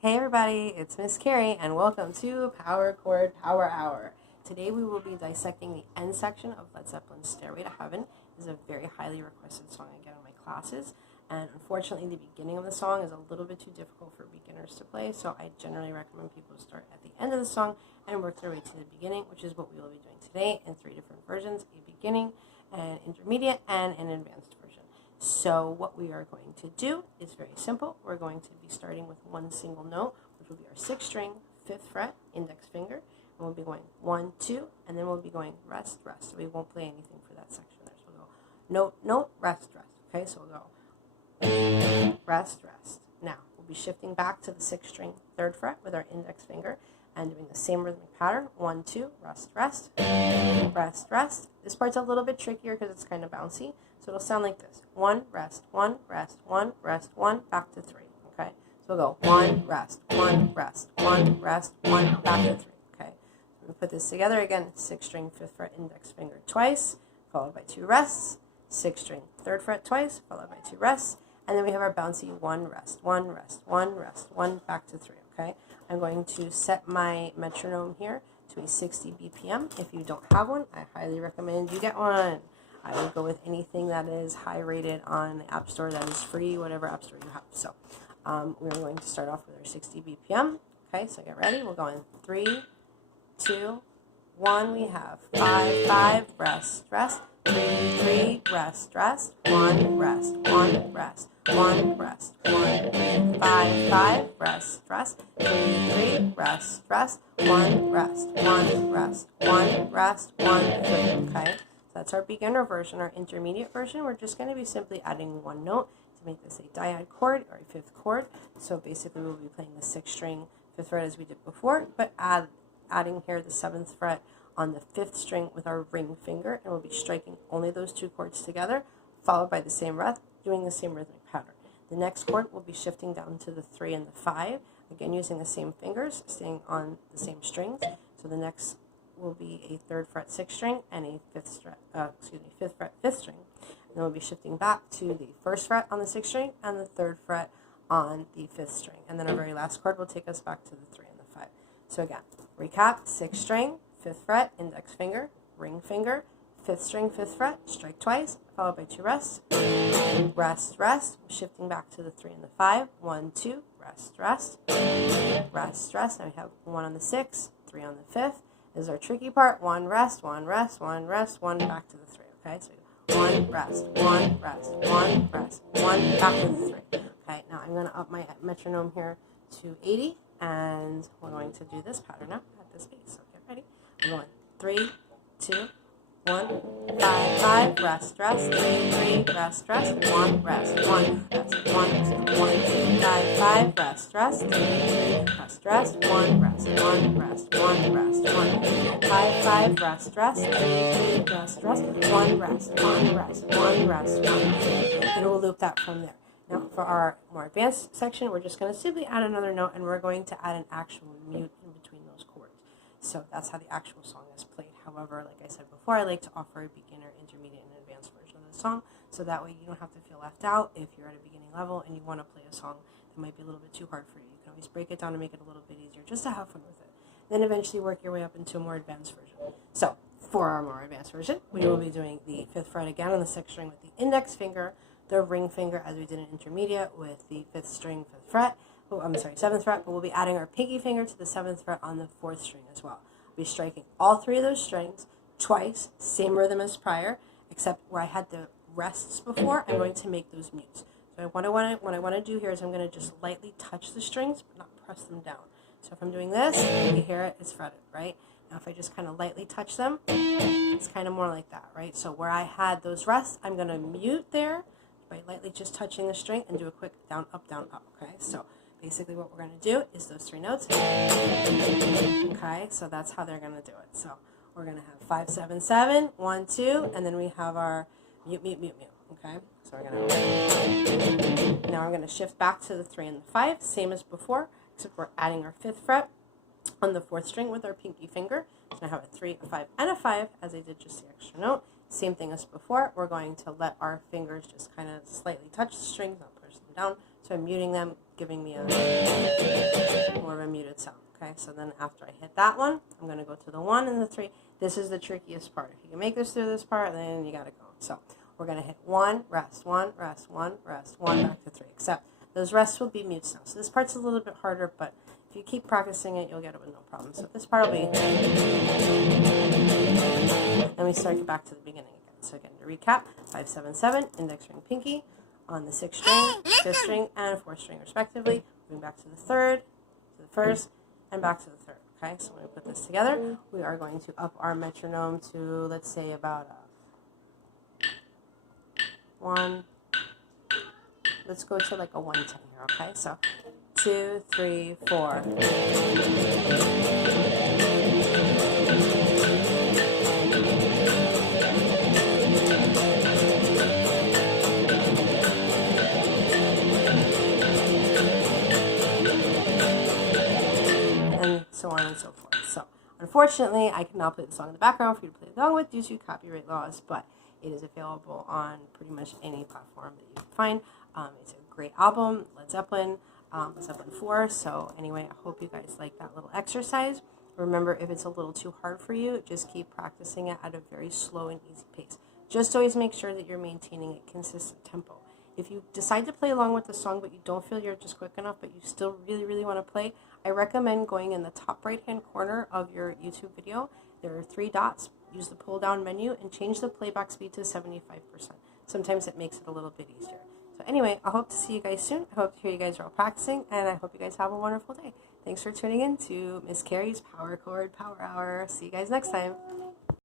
Hey everybody, it's Miss Cari and welcome to Power Chord Power Hour. Today we will be dissecting the end section of Led Zeppelin's Stairway to Heaven. This is a very highly requested song I get in my classes, and unfortunately the beginning of the song is a little bit too difficult for beginners to play, so I generally recommend people start at the end of the song and work their way to the beginning, which is what we will be doing today in 3 different versions: a beginning, an intermediate, and an advanced version. So what we are going to do is very simple. We're going to be starting with one single note, which will be our 6th string, 5th fret, index finger, and we'll be going 1, 2, and then we'll be going rest, rest. So we won't play anything for that section there. So we'll go note, note, rest, rest. Okay, so we'll go rest, rest. Now we'll be shifting back to the 6th string, 3rd fret with our index finger and doing the same rhythmic pattern. 1, 2, rest, rest, rest, rest. This part's a little bit trickier because it's kind of bouncy. So it'll sound like this: 1, rest, 1, rest, 1, rest, 1, back to 3. Okay, so we'll go 1, rest, 1, rest, 1, rest, 1, back to 3. Okay, so we put this together again: 6th string, 5th fret, index finger twice, followed by 2 rests. 6th string, 3rd fret twice, followed by 2 rests, and then we have our bouncy 1 rest, 1 rest, 1 rest, 1, back to 3. Okay, I'm going to set my metronome here to a 60 BPM. If you don't have one, I highly recommend you get one. I would go with anything that is high rated on the App Store, that is free, whatever App Store you have. So we're going to start off with our 60 BPM. Okay, so get ready. We'll go in 3, 2, 1. We have 5, 5, rest, rest, 3, 3, rest, rest, 1, rest, 1, rest, 1, rest, 1, 5, 5, rest, rest, 3, 3, rest, rest, 1, rest, 1, rest, 1, rest, 1, 3. Okay. That's our beginner version. Our intermediate version, we're just going to be simply adding one note to make this a dyad chord or a 5th chord. So basically we'll be playing the 6th string, 5th fret as we did before, but adding here the 7th fret on the 5th string with our ring finger, and we'll be striking only those 2 chords together, followed by the same breath, doing the same rhythmic pattern. The next chord will be shifting down to the 3 and the 5, again using the same fingers, staying on the same strings. So the next will be a 3rd fret 6th string and a 5th fret 5th string. And then we'll be shifting back to the 1st fret on the 6th string and the 3rd fret on the 5th string. And then our very last chord will take us back to the 3 and the 5. So again, recap: 6th string, 5th fret, index finger, ring finger, 5th string, 5th fret, strike twice, followed by 2 rests, rest, rest, shifting back to the 3 and the 5, 1, 2, rest, rest, rest, rest. Now we have 1 on the 6th, 3 on the 5th. This is our tricky part: 1 rest, 1 rest, 1 rest, 1 back to the 3. Okay, so 1 rest, 1 rest, 1 rest, 1 back to the 3. Okay, now I'm going to up my metronome here to 80, and we're going to do this pattern now at this pace. So get ready. We're going 3, 2, 1, 5, 5, rest, rest, 3, 3, rest, rest, 1, rest, 1, rest, 1, 2, 5, 5, rest, rest, 3, 3, rest, rest, 1, rest, 1, rest, 1, rest, 1, 5, 5, rest, rest, 3, 3, rest, rest, 1, rest, 1, rest, 1, rest, 1, and we'll loop that from there. Now for our more advanced section, we're just going to simply add another note, and we're going to add an actual mute in between those chords. So that's how the actual song is played. However, like I said before, I like to offer a beginner, intermediate, and advanced version of the song, so that way you don't have to feel left out if you're at a beginning level and you want to play a song that might be a little bit too hard for you. You can always break it down and make it a little bit easier just to have fun with it. Then eventually work your way up into a more advanced version. So for our more advanced version, we will be doing the 5th fret again on the 6th string with the index finger, the ring finger as we did in intermediate with the 5th string, 5th fret. Oh, I'm sorry, 7th fret, but we'll be adding our pinky finger to the 7th fret on the 4th string as well. We'll be striking all 3 of those strings twice, same rhythm as prior, except where I had the rests before, I'm going to make those mutes. So what I want to do here is I'm going to just lightly touch the strings, but not press them down. So if I'm doing this, you hear it, it's fretted, right? Now if I just kind of lightly touch them, it's kind of more like that, right? So where I had those rests, I'm going to mute there by lightly just touching the string and do a quick down, up, okay? So basically what we're going to do is those 3 notes. Okay, so that's how they're going to do it. So we're going to have 5, 7, 7, 1, 2, and then we have our mute, mute, mute, mute. Okay, so we're going to, now we're going to shift back to the 3 and the 5, same as before, except we're adding our 5th fret on the 4th string with our pinky finger. So I have a 3, a 5, and a 5, as I did just the extra note. Same thing as before. We're going to let our fingers just kind of slightly touch the strings, not push them down. So I'm muting them, giving me a Okay, so then after I hit that one, I'm going to go to the 1 and the 3. This is the trickiest part. If you can make this through this part, then you got to go. So we're going to hit 1, rest, 1, rest, 1, rest, 1, back to 3. Except those rests will be mutes now. So this part's a little bit harder, but if you keep practicing it, you'll get it with no problem. So this part will be... Then we start back to the beginning again. So again, to recap, 5, 7, 7, index ring, pinky, on the 6th string, 5th string, and 4th string respectively. Moving back to the 3rd, to the 1st, and back to the 3rd. Okay, so when we put this together, we are going to up our metronome to, let's say, about 1. Let's go to like a 110 here, okay? So 2, 3, 4. And so on and so forth. So unfortunately, I cannot play the song in the background for you to play along with due to copyright laws, but it is available on pretty much any platform that you can find. It's a great album, Led Zeppelin, Zeppelin 4. So anyway, I hope you guys like that little exercise. Remember, if it's a little too hard for you, just keep practicing it at a very slow and easy pace. Just always make sure that you're maintaining a consistent tempo. If you decide to play along with the song, but you don't feel you're just quick enough, but you still really, really want to play, I recommend going in the top right-hand corner of your YouTube video. There are 3 dots. Use the pull-down menu and change the playback speed to 75%. Sometimes it makes it a little bit easier. So anyway, I hope to see you guys soon. I hope to hear you guys are all practicing, and I hope you guys have a wonderful day. Thanks for tuning in to Miss Cari's Power Chord Power Hour. See you guys next time.